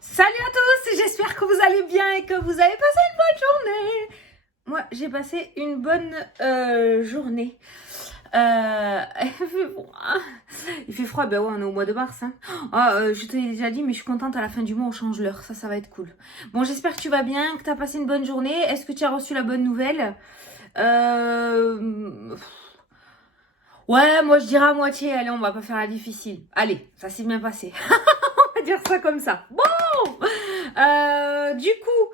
Salut à tous, j'espère que vous allez bien et que vous avez passé une bonne journée. Moi, j'ai passé une bonne journée. Il fait froid, ben ouais, on est au mois de mars. Hein. Je te l'ai déjà dit, mais je suis contente, à la fin du mois, on change l'heure. Ça va être cool. Bon, j'espère que tu vas bien, que tu as passé une bonne journée. Est-ce que tu as reçu la bonne nouvelle? Ouais, moi je dirais à moitié. Allez, on va pas faire la difficile. Allez, ça s'est bien passé. On va dire ça comme ça. Bon, du coup,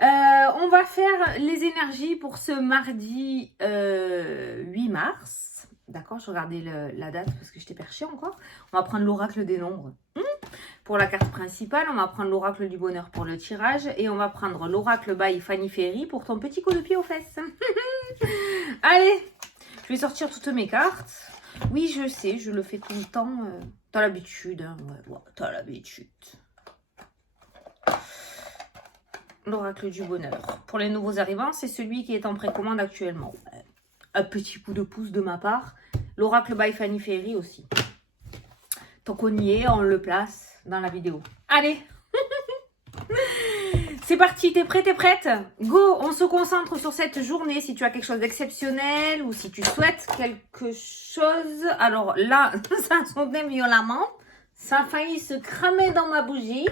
on va faire les énergies pour ce mardi 8 mars. D'accord, je regardais la date parce que j'étais perchée encore. On va prendre l'oracle des nombres pour la carte principale. On va prendre l'oracle du bonheur pour le tirage. Et on va prendre l'oracle by Fanny Ferry pour ton petit coup de pied aux fesses. Allez, je vais sortir toutes mes cartes. Oui, je sais, je le fais tout le temps. T'as l'habitude, hein. Ouais, t'as l'habitude. L'oracle du bonheur. Pour les nouveaux arrivants, c'est celui qui est en précommande actuellement. Un petit coup de pouce de ma part. L'oracle by Fanny Ferry aussi. Tant qu'on y est, on le place dans la vidéo. Allez. C'est parti, t'es prêt, t'es prête? Go, on se concentre sur cette journée. Si tu as quelque chose d'exceptionnel ou si tu souhaites quelque chose. Alors là, ça a sonné violemment. Ça a failli se cramer dans ma bougie.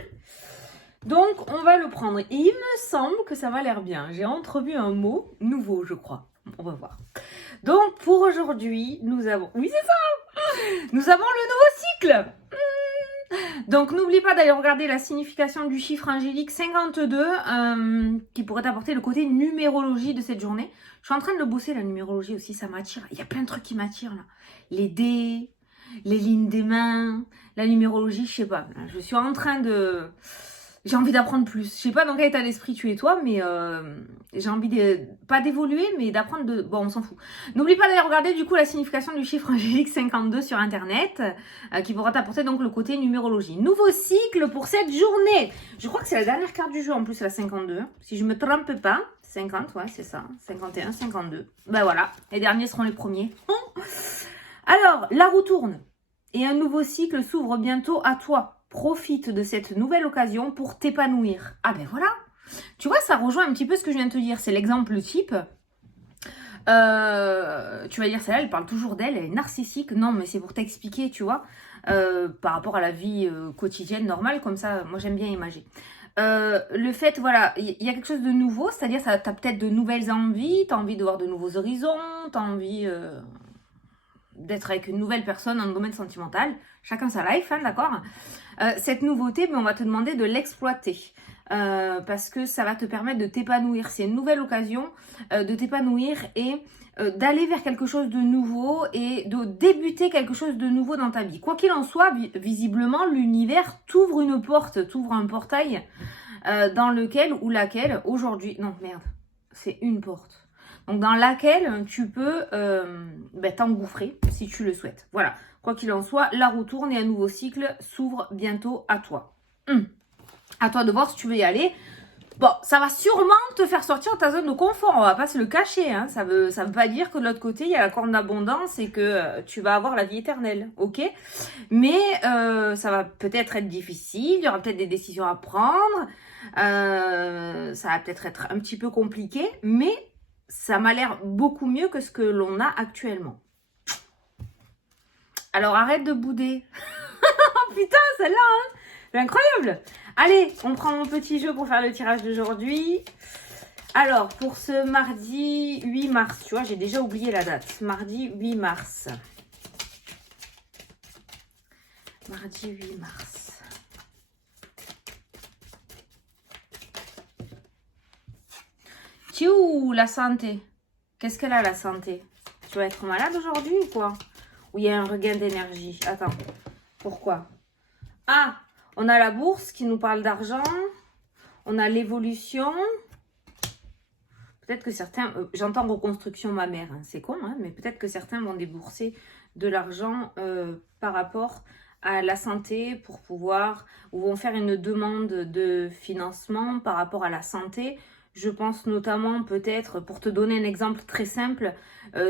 Donc, on va le prendre. Et il me semble que ça va l'air bien. J'ai entrevu un mot nouveau, je crois. On va voir. Donc, pour aujourd'hui, nous avons... Oui, c'est ça! Nous avons le nouveau cycle. Donc, n'oublie pas d'aller regarder la signification du chiffre angélique 52 qui pourrait apporter le côté numérologie de cette journée. Je suis en train de le bosser, la numérologie aussi, ça m'attire. Il y a plein de trucs qui m'attirent, là. Les dés, les lignes des mains, la numérologie, je sais pas. Je suis en train de... J'ai envie d'apprendre plus. Je sais pas dans quel état d'esprit tu es toi, mais j'ai envie pas d'évoluer, mais d'apprendre de... Bon, on s'en fout. N'oublie pas d'aller regarder du coup la signification du chiffre angélique 52 sur internet, qui pourra t'apporter donc le côté numérologie. Nouveau cycle pour cette journée. Je crois que c'est la dernière carte du jeu en plus, la 52. Si je me trompe pas. 50, ouais, c'est ça. 51, 52. Ben voilà, les derniers seront les premiers. Alors, la roue tourne. Et un nouveau cycle s'ouvre bientôt à toi. Profite de cette nouvelle occasion pour t'épanouir. Ah ben voilà. Tu vois, ça rejoint un petit peu ce que je viens de te dire. C'est l'exemple type. Tu vas dire, celle-là, elle parle toujours d'elle. Elle est narcissique. Non, mais c'est pour t'expliquer, tu vois. Par rapport à la vie quotidienne normale. Comme ça, moi, j'aime bien imager. Le fait, voilà, il y a quelque chose de nouveau. C'est-à-dire, tu as peut-être de nouvelles envies. Tu as envie de voir de nouveaux horizons. Tu as envie... d'être avec une nouvelle personne dans le domaine sentimental. Chacun sa life, hein, d'accord. Cette nouveauté, on va te demander de l'exploiter. Parce que ça va te permettre de t'épanouir. C'est une nouvelle occasion de t'épanouir et d'aller vers quelque chose de nouveau et de débuter quelque chose de nouveau dans ta vie. Quoi qu'il en soit, visiblement, l'univers t'ouvre une porte, t'ouvre un portail dans lequel ou laquelle aujourd'hui... Non, merde, c'est une porte. Donc, dans laquelle tu peux t'engouffrer si tu le souhaites. Voilà. Quoi qu'il en soit, la roue tourne et un nouveau cycle s'ouvre bientôt à toi. À toi de voir si tu veux y aller. Bon, ça va sûrement te faire sortir de ta zone de confort. On va pas se le cacher. Hein. Ça veut pas dire que de l'autre côté, il y a la corne d'abondance et que tu vas avoir la vie éternelle. Ok? Mais ça va peut-être être difficile. Il y aura peut-être des décisions à prendre. Ça va peut-être être un petit peu compliqué. Mais... ça m'a l'air beaucoup mieux que ce que l'on a actuellement. Alors arrête de bouder. Oh putain, celle-là, hein, c'est incroyable. Allez, on prend mon petit jeu pour faire le tirage d'aujourd'hui. Alors, pour ce mardi 8 mars, tu vois, j'ai déjà oublié la date. Mardi 8 mars. Mardi 8 mars. Tiou, la santé. Qu'est-ce qu'elle a, la santé? Tu vas être malade aujourd'hui ou quoi? Ou il y a un regain d'énergie? Attends, pourquoi? Ah, on a la bourse qui nous parle d'argent. On a l'évolution. Peut-être que certains... j'entends reconstruction mammaire, hein, c'est con, hein, mais peut-être que certains vont débourser de l'argent par rapport à la santé pour pouvoir... ou vont faire une demande de financement par rapport à la santé. Je pense notamment peut-être, pour te donner un exemple très simple,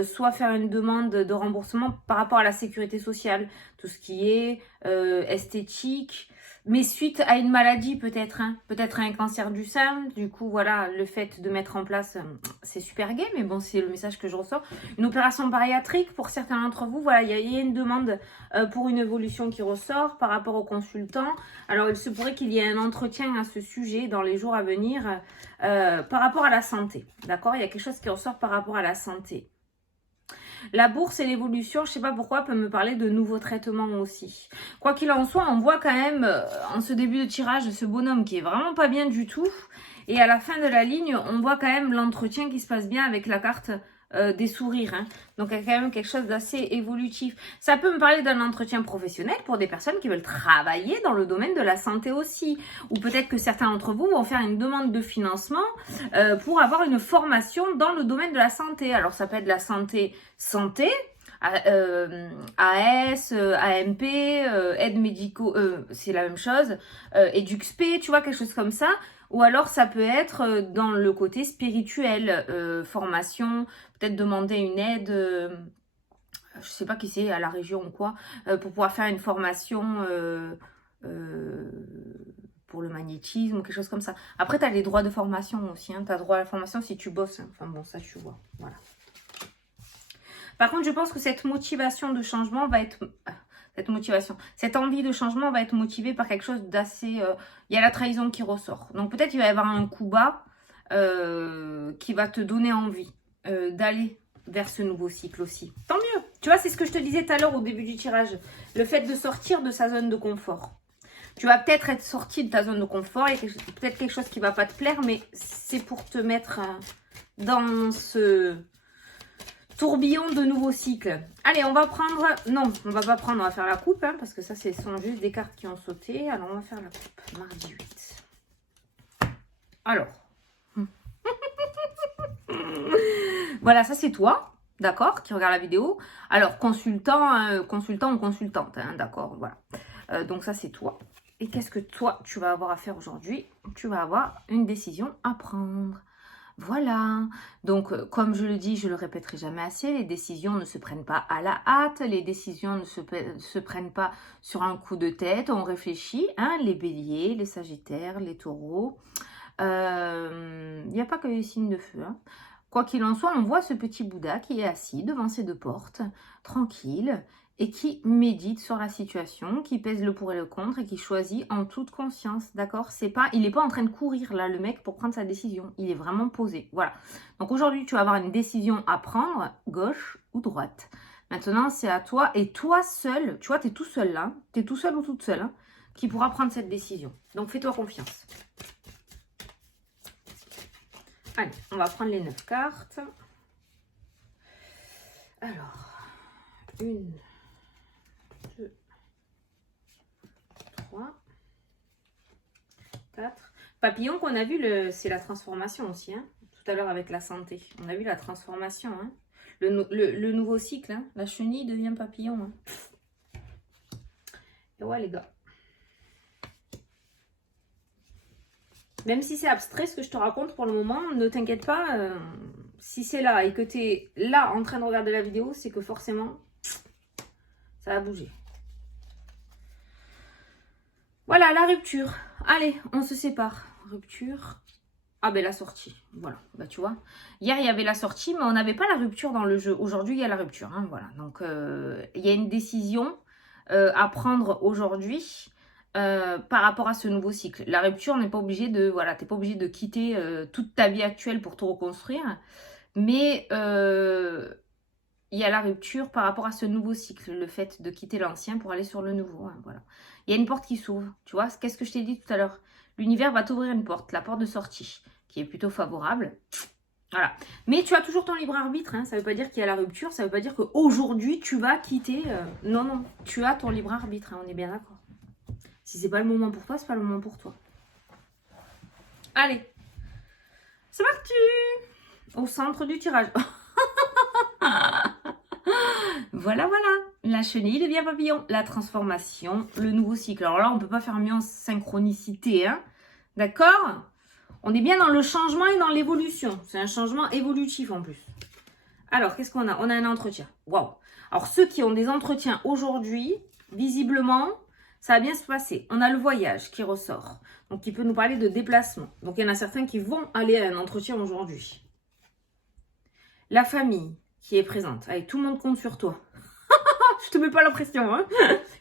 soit faire une demande de remboursement par rapport à la sécurité sociale, tout ce qui est esthétique, Mais suite à une maladie peut-être, hein, peut-être un cancer du sein. Du coup, voilà, le fait de mettre en place, c'est super gai, mais bon, c'est le message que je ressens. Une opération bariatrique pour certains d'entre vous. Voilà, il y a une demande pour une évolution qui ressort par rapport au consultant. Alors, il se pourrait qu'il y ait un entretien à ce sujet dans les jours à venir par rapport à la santé. D'accord? Il y a quelque chose qui ressort par rapport à la santé. La bourse et l'évolution, je ne sais pas pourquoi, peut me parler de nouveaux traitements aussi. Quoi qu'il en soit, on voit quand même, en ce début de tirage, ce bonhomme qui est vraiment pas bien du tout. Et à la fin de la ligne, on voit quand même l'entretien qui se passe bien avec la carte des sourires. Hein. Donc, il y a quand même quelque chose d'assez évolutif. Ça peut me parler d'un entretien professionnel pour des personnes qui veulent travailler dans le domaine de la santé aussi. Ou peut-être que certains d'entre vous vont faire une demande de financement pour avoir une formation dans le domaine de la santé. Alors, ça peut être la santé, AS, AMP, aide médicaux, c'est la même chose, EduxP, tu vois, quelque chose comme ça. Ou alors, ça peut être dans le côté spirituel, formation, peut-être demander une aide, je sais pas qui c'est, à la région ou quoi, pour pouvoir faire une formation pour le magnétisme ou quelque chose comme ça. Après, tu as les droits de formation aussi, hein, tu as droit à la formation si tu bosses. Hein. Enfin bon, ça, tu vois, voilà. Par contre, je pense que cette motivation de changement va être... cette envie de changement va être motivée par quelque chose d'assez... il y a la trahison qui ressort. Donc peut-être il va y avoir un coup bas qui va te donner envie d'aller vers ce nouveau cycle aussi. Tant mieux. Tu vois, c'est ce que je te disais tout à l'heure au début du tirage. Le fait de sortir de sa zone de confort. Tu vas peut-être être sorti de ta zone de confort. Il y a peut-être quelque chose qui ne va pas te plaire, mais c'est pour te mettre dans ce... tourbillon de nouveaux cycles. Allez, on va prendre... Non, on va pas prendre, on va faire la coupe, hein, parce que ça, ce sont juste des cartes qui ont sauté. Alors, on va faire la coupe. Mardi 8. Alors. Voilà, ça, c'est toi, d'accord, qui regarde la vidéo. Alors, consultant ou consultante, hein, d'accord, voilà. Donc, ça, c'est toi. Et qu'est-ce que toi, tu vas avoir à faire aujourd'hui? Tu vas avoir une décision à prendre. Voilà, donc comme je le dis, je le répéterai jamais assez, les décisions ne se prennent pas à la hâte, les décisions ne se prennent pas sur un coup de tête, on réfléchit, hein, les béliers, les sagittaires, les taureaux, il n'y a pas que les signes de feu, hein. Quoi qu'il en soit, on voit ce petit Bouddha qui est assis devant ses deux portes, tranquille, et qui médite sur la situation, qui pèse le pour et le contre et qui choisit en toute conscience, d'accord? Il n'est pas en train de courir là, le mec, pour prendre sa décision. Il est vraiment posé, voilà. Donc aujourd'hui, tu vas avoir une décision à prendre, gauche ou droite. Maintenant, c'est à toi et toi seul, tu vois, tu es tout seul là, tu es tout seul ou toute seule, hein, qui pourra prendre cette décision. Donc fais-toi confiance. Allez, on va prendre les 9 cartes. Alors, 1, 2, 3, 4. Papillon qu'on a vu, c'est la transformation aussi, hein, tout à l'heure avec la santé. On a vu la transformation, hein, le nouveau cycle, hein, la chenille devient papillon. Hein. Et ouais les gars. Même si c'est abstrait ce que je te raconte pour le moment, ne t'inquiète pas, si c'est là et que tu es là en train de regarder la vidéo, c'est que forcément, ça va bouger. Voilà, la rupture. Allez, on se sépare. Rupture. Ah ben la sortie, voilà, bah tu vois. Hier, il y avait la sortie, mais on n'avait pas la rupture dans le jeu. Aujourd'hui, il y a la rupture, hein, voilà. Donc, il y a une décision à prendre aujourd'hui. Par rapport à ce nouveau cycle. La rupture, on n'est pas obligé de... Voilà, t'es pas obligé de quitter toute ta vie actuelle pour te reconstruire. Mais il y a la rupture par rapport à ce nouveau cycle. Le fait de quitter l'ancien pour aller sur le nouveau. Hein, voilà. Il y a une porte qui s'ouvre. Tu vois, qu'est-ce que je t'ai dit tout à l'heure? L'univers va t'ouvrir une porte. La porte de sortie. Qui est plutôt favorable. Voilà. Mais tu as toujours ton libre arbitre. Hein, ça ne veut pas dire qu'il y a la rupture. Ça ne veut pas dire qu'aujourd'hui, tu vas quitter... Non, non. Tu as ton libre arbitre. Hein, on est bien d'accord. Si c'est pas le moment pour toi, c'est pas le moment pour toi. Allez, c'est parti. Au centre du tirage. Voilà, voilà. La chenille devient papillon. La transformation, le nouveau cycle. Alors là, on peut pas faire mieux en synchronicité. Hein, d'accord? On est bien dans le changement et dans l'évolution. C'est un changement évolutif en plus. Alors, qu'est-ce qu'on a? On a un entretien. Waouh. Alors, ceux qui ont des entretiens aujourd'hui, visiblement... Ça va bien se passer. On a le voyage qui ressort. Donc, il peut nous parler de déplacement. Donc, il y en a certains qui vont aller à un entretien aujourd'hui. La famille qui est présente. Allez, tout le monde compte sur toi. Je te mets pas la pression, hein.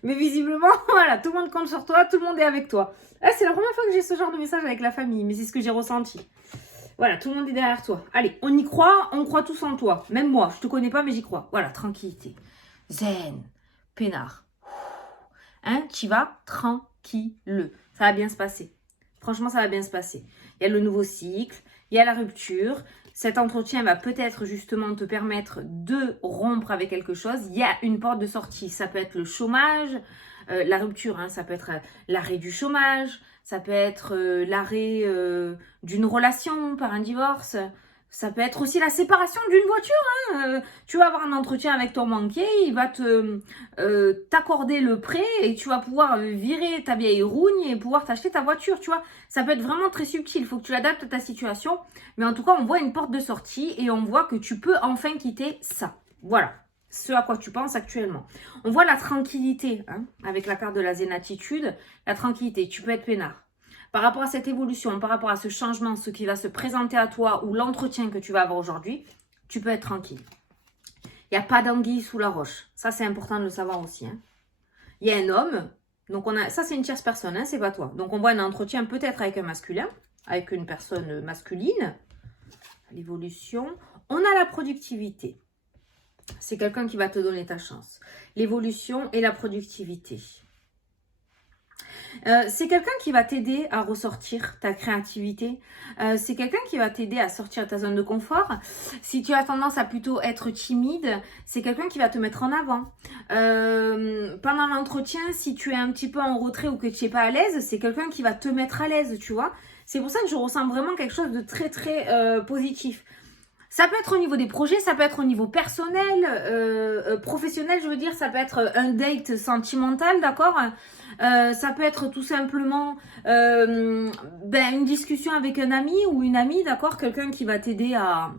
Mais visiblement, voilà, tout le monde compte sur toi, tout le monde est avec toi. Ah, c'est la première fois que j'ai ce genre de message avec la famille, mais c'est ce que j'ai ressenti. Voilà, tout le monde est derrière toi. Allez, on y croit, on croit tous en toi. Même moi, je te connais pas, mais j'y crois. Voilà, tranquillité. Zen, peinard. Hein, tu vas tranquille. Ça va bien se passer. Franchement, ça va bien se passer. Il y a le nouveau cycle, il y a la rupture. Cet entretien va peut-être justement te permettre de rompre avec quelque chose. Il y a une porte de sortie. Ça peut être le chômage, la rupture, hein, ça peut être l'arrêt du chômage, ça peut être l'arrêt d'une relation par un divorce. Ça peut être aussi la séparation d'une voiture. Hein. Tu vas avoir un entretien avec ton banquier, il va t'accorder le prêt et tu vas pouvoir virer ta vieille rougne et pouvoir t'acheter ta voiture. Tu vois, ça peut être vraiment très subtil. Il faut que tu l'adaptes à ta situation. Mais en tout cas, on voit une porte de sortie et on voit que tu peux enfin quitter ça. Voilà, ce à quoi tu penses actuellement. On voit la tranquillité, hein, avec la carte de la zénatitude. La tranquillité, tu peux être peinard. Par rapport à cette évolution, par rapport à ce changement, ce qui va se présenter à toi ou l'entretien que tu vas avoir aujourd'hui, tu peux être tranquille. Il n'y a pas d'anguille sous la roche. Ça, c'est important de le savoir aussi. Hein. Il y a un homme. Donc, ça, c'est une tierce personne. Hein, c'est pas toi. Donc, on voit un entretien peut-être avec un masculin, avec une personne masculine. L'évolution. On a la productivité. C'est quelqu'un qui va te donner ta chance. L'évolution et la productivité. C'est quelqu'un qui va t'aider à ressortir ta créativité. C'est quelqu'un qui va t'aider à sortir de ta zone de confort. Si tu as tendance à plutôt être timide, c'est quelqu'un qui va te mettre en avant. Pendant l'entretien, si tu es un petit peu en retrait ou que tu n'es pas à l'aise, c'est quelqu'un qui va te mettre à l'aise, tu vois. C'est pour ça que je ressens vraiment quelque chose de très, très positif. Ça peut être au niveau des projets, ça peut être au niveau personnel, professionnel, je veux dire, ça peut être un date sentimental, d'accord ? Ça peut être tout simplement une discussion avec un ami ou une amie, d'accord ? Quelqu'un qui va t'aider à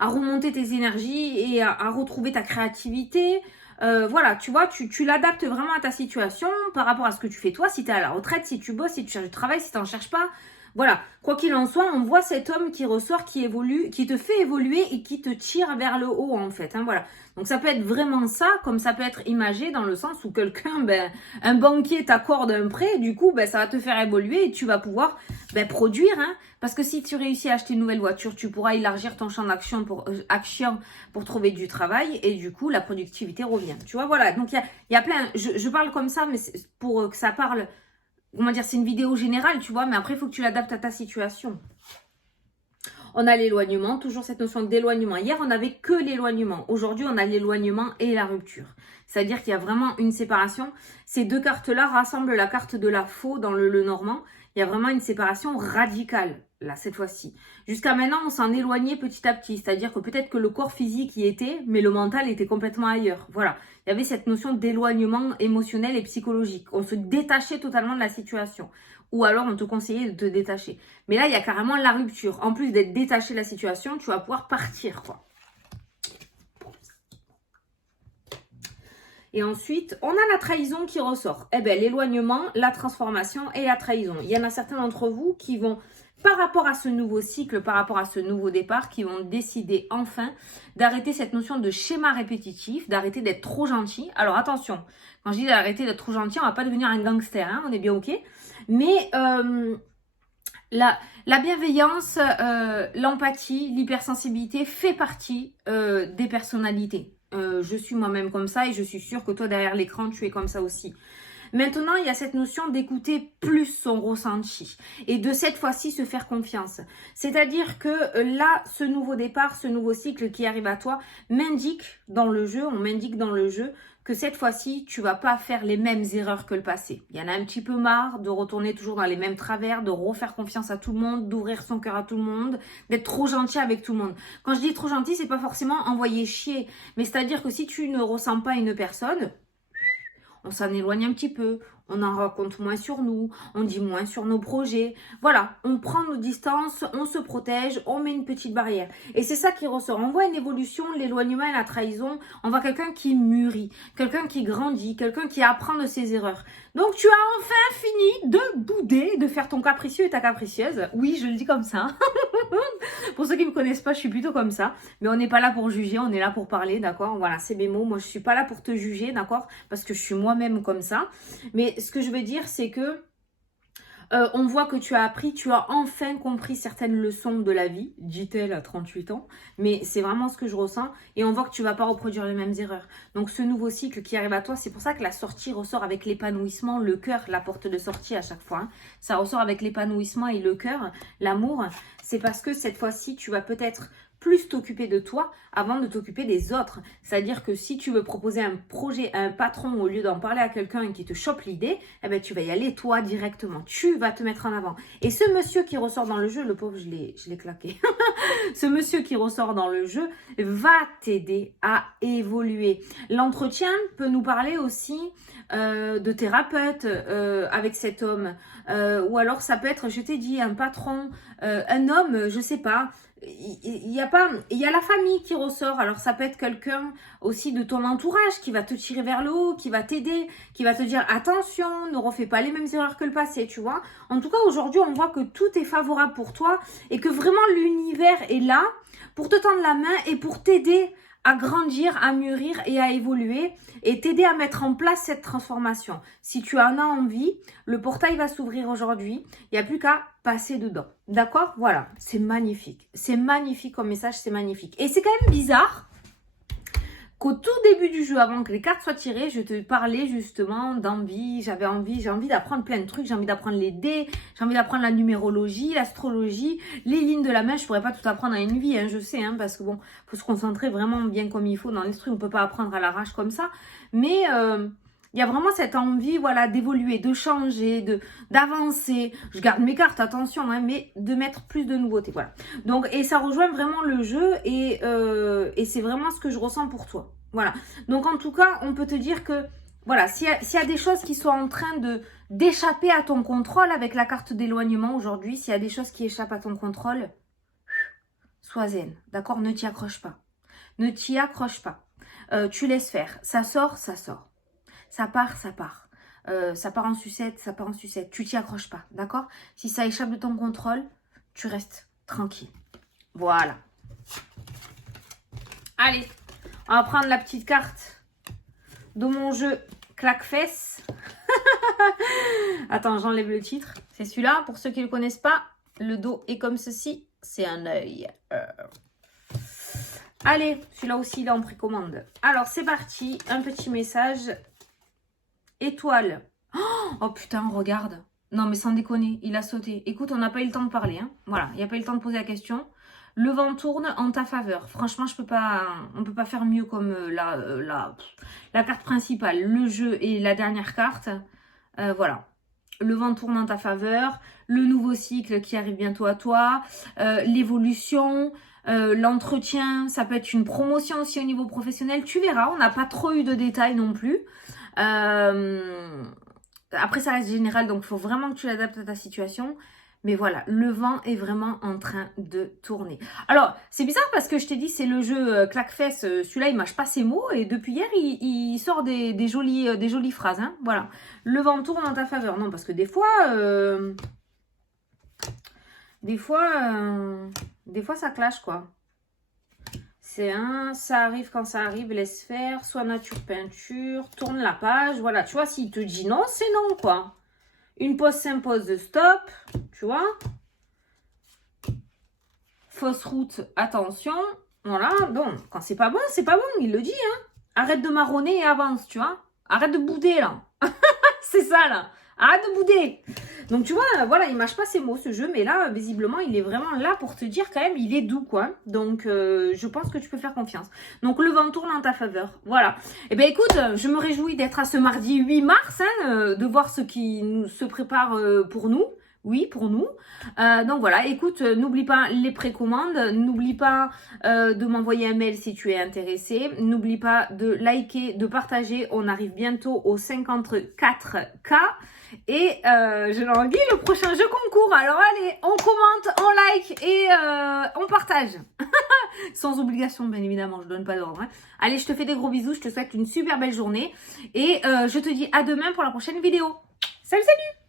remonter tes énergies et à retrouver ta créativité. Voilà, tu vois, tu l'adaptes vraiment à ta situation par rapport à ce que tu fais toi, si tu es à la retraite, si tu bosses, si tu cherches du travail, si tu n'en cherches pas. Voilà, quoi qu'il en soit, on voit cet homme qui ressort, qui évolue, qui te fait évoluer et qui te tire vers le haut en fait. Hein, voilà. Donc ça peut être vraiment ça, comme ça peut être imagé dans le sens où quelqu'un, un banquier t'accorde un prêt, du coup, ça va te faire évoluer et tu vas pouvoir produire. Hein, parce que si tu réussis à acheter une nouvelle voiture, tu pourras élargir ton champ d'action pour trouver du travail et du coup, la productivité revient. Tu vois, voilà. Donc il y a plein, je parle comme ça, mais pour que ça parle... Comment dire, c'est une vidéo générale, tu vois, mais après, il faut que tu l'adaptes à ta situation. On a l'éloignement, toujours cette notion d'éloignement. Hier, on n'avait que l'éloignement. Aujourd'hui, on a l'éloignement et la rupture. C'est-à-dire qu'il y a vraiment une séparation. Ces deux cartes-là rassemblent la carte de la faux dans le normand. Il y a vraiment une séparation radicale, là, cette fois-ci. Jusqu'à maintenant, on s'en éloignait petit à petit. C'est-à-dire que peut-être que le corps physique y était, mais le mental était complètement ailleurs. Voilà. Il y avait cette notion d'éloignement émotionnel et psychologique. On se détachait totalement de la situation. Ou alors, on te conseillait de te détacher. Mais là, il y a carrément la rupture. En plus d'être détaché de la situation, tu vas pouvoir partir, quoi. Et ensuite, on a la trahison qui ressort. Eh bien, l'éloignement, la transformation et la trahison. Il y en a certains d'entre vous qui vont, par rapport à ce nouveau cycle, par rapport à ce nouveau départ, qui vont décider enfin d'arrêter cette notion de schéma répétitif, d'arrêter d'être trop gentil. Alors attention, quand je dis d'arrêter d'être trop gentil, on ne va pas devenir un gangster, hein, on est bien ok. Mais la bienveillance, l'empathie, l'hypersensibilité fait partie des personnalités. Je suis moi-même comme ça et je suis sûre que toi, derrière l'écran, tu es comme ça aussi. Maintenant, il y a cette notion d'écouter plus son ressenti et de cette fois-ci se faire confiance. C'est-à-dire que là, ce nouveau départ, ce nouveau cycle qui arrive à toi m'indique dans le jeu, on m'indique dans le jeu que cette fois-ci, tu vas pas faire les mêmes erreurs que le passé. Il y en a un petit peu marre de retourner toujours dans les mêmes travers, de refaire confiance à tout le monde, d'ouvrir son cœur à tout le monde, d'être trop gentil avec tout le monde. Quand je dis trop gentil, c'est pas forcément envoyer chier, mais c'est-à-dire que si tu ne ressens pas une personne, on s'en éloigne un petit peu, on en raconte moins sur nous, on dit moins sur nos projets. Voilà, on prend nos distances, on se protège, on met une petite barrière. Et c'est ça qui ressort. On voit une évolution, l'éloignement et la trahison. On voit quelqu'un qui mûrit, quelqu'un qui grandit, quelqu'un qui apprend de ses erreurs. Donc tu as enfin fini de bouder, de faire ton capricieux et ta capricieuse. Oui, je le dis comme ça. Pour ceux qui ne me connaissent pas, je suis plutôt comme ça. Mais on n'est pas là pour juger, on est là pour parler, d'accord? Voilà, c'est mes mots. Moi, je suis pas là pour te juger, d'accord? Parce que je suis moi-même comme ça. Mais ce que je veux dire, c'est que on voit que tu as appris, tu as enfin compris certaines leçons de la vie, dit-elle à 38 ans, mais c'est vraiment ce que je ressens, et on voit que tu ne vas pas reproduire les mêmes erreurs. Donc ce nouveau cycle qui arrive à toi, c'est pour ça que la sortie ressort avec l'épanouissement, le cœur, la porte de sortie à chaque fois, hein. Ça ressort avec l'épanouissement et le cœur, l'amour, c'est parce que cette fois-ci, tu vas peut-être plus t'occuper de toi avant de t'occuper des autres. C'est-à-dire que si tu veux proposer un projet à un patron au lieu d'en parler à quelqu'un qui te chope l'idée, eh ben, tu vas y aller toi directement. Tu vas te mettre en avant. Et ce monsieur qui ressort dans le jeu, le pauvre, je l'ai claqué. Ce monsieur qui ressort dans le jeu va t'aider à évoluer. L'entretien peut nous parler aussi de thérapeute avec cet homme. Ou alors ça peut être, je t'ai dit, un patron, un homme, je sais pas. Il y a la famille qui ressort. Alors ça peut être quelqu'un aussi de ton entourage qui va te tirer vers le haut, qui va t'aider, qui va te dire attention, ne refais pas les mêmes erreurs que le passé, tu vois. En tout cas, aujourd'hui, on voit que tout est favorable pour toi et que vraiment l'univers est là pour te tendre la main et pour t'aider à grandir, à mûrir et à évoluer et t'aider à mettre en place cette transformation. Si tu en as envie, le portail va s'ouvrir aujourd'hui. Il n'y a plus qu'à passer dedans. D'accord? Voilà. C'est magnifique. C'est magnifique comme message, c'est magnifique. Et c'est quand même bizarre qu'au tout début du jeu, avant que les cartes soient tirées, je te parlais justement d'envie. J'ai envie d'apprendre plein de trucs. J'ai envie d'apprendre les dés, j'ai envie d'apprendre la numérologie, l'astrologie, les lignes de la main. Je pourrais pas tout apprendre en une vie, hein, je sais, hein, parce que bon, faut se concentrer vraiment bien comme il faut dans les trucs. On peut pas apprendre à l'arrache comme ça. Mais il y a vraiment cette envie, voilà, d'évoluer, de changer, d'avancer. Je garde mes cartes, attention, hein, mais de mettre plus de nouveautés, voilà. Donc, et ça rejoint vraiment le jeu et c'est vraiment ce que je ressens pour toi. Voilà. Donc, en tout cas, on peut te dire que, voilà, s'il y a des choses qui sont en train d'échapper à ton contrôle avec la carte d'éloignement aujourd'hui, s'il y a des choses qui échappent à ton contrôle, sois zen, d'accord? Ne t'y accroche pas. Ne t'y accroche pas. Tu laisses faire. Ça sort, ça sort. Ça part, ça part. Ça part en sucette, ça part en sucette. Tu t'y accroches pas, d'accord? Si ça échappe de ton contrôle, tu restes tranquille. Voilà. Allez, on va prendre la petite carte de mon jeu claque-fesse. Attends, j'enlève le titre. C'est celui-là, pour ceux qui ne le connaissent pas. Le dos est comme ceci. C'est un œil. Allez, celui-là aussi, il est en précommande. Alors, c'est parti. Un petit message. Étoile. Oh putain, regarde. Non, mais sans déconner, il a sauté. Écoute, on n'a pas eu le temps de parler. Hein. Voilà, il n'y a pas eu le temps de poser la question. Le vent tourne en ta faveur. Franchement, on ne peut pas faire mieux comme la carte principale. Le jeu et la dernière carte. Voilà. Le vent tourne en ta faveur. Le nouveau cycle qui arrive bientôt à toi. L'évolution. L'entretien. Ça peut être une promotion aussi au niveau professionnel. Tu verras, on n'a pas trop eu de détails non plus. Après ça reste général, donc il faut vraiment que tu l'adaptes à ta situation. Mais voilà, le vent est vraiment en train de tourner. Alors, c'est bizarre parce que je t'ai dit, c'est le jeu claque-fesse. Celui-là, il mâche pas ses mots. Et depuis hier, il sort des jolies phrases. Hein, voilà. Le vent tourne en ta faveur. Non, parce que des fois, ça clash, quoi. C'est ça arrive quand ça arrive, laisse faire, soit nature peinture, tourne la page, voilà, tu vois, s'il te dit non, c'est non, quoi. Une pause s'impose de stop, tu vois. Fausse route, attention, voilà, bon, quand c'est pas bon, il le dit, hein. Arrête de marronner et avance, tu vois. Arrête de bouder, là. C'est ça, là. Arrête de bouder. Donc, tu vois, voilà, il mâche pas ses mots, ce jeu. Mais là, visiblement, il est vraiment là pour te dire quand même, il est doux, quoi. Donc, je pense que tu peux faire confiance. Donc, le vent tourne en ta faveur. Voilà. Eh bien, écoute, je me réjouis d'être à ce mardi 8 mars, hein, de voir ce qui se prépare pour nous. oui, pour nous. Donc voilà, écoute, n'oublie pas les précommandes, n'oublie pas de m'envoyer un mail si tu es intéressé, n'oublie pas de liker, de partager, on arrive bientôt aux 54K et je leur dis le prochain jeu concours. Alors allez, on commente, on like et on partage. Sans obligation, bien évidemment, je donne pas d'ordre. Hein. Allez, je te fais des gros bisous, je te souhaite une super belle journée et je te dis à demain pour la prochaine vidéo. Salut, salut!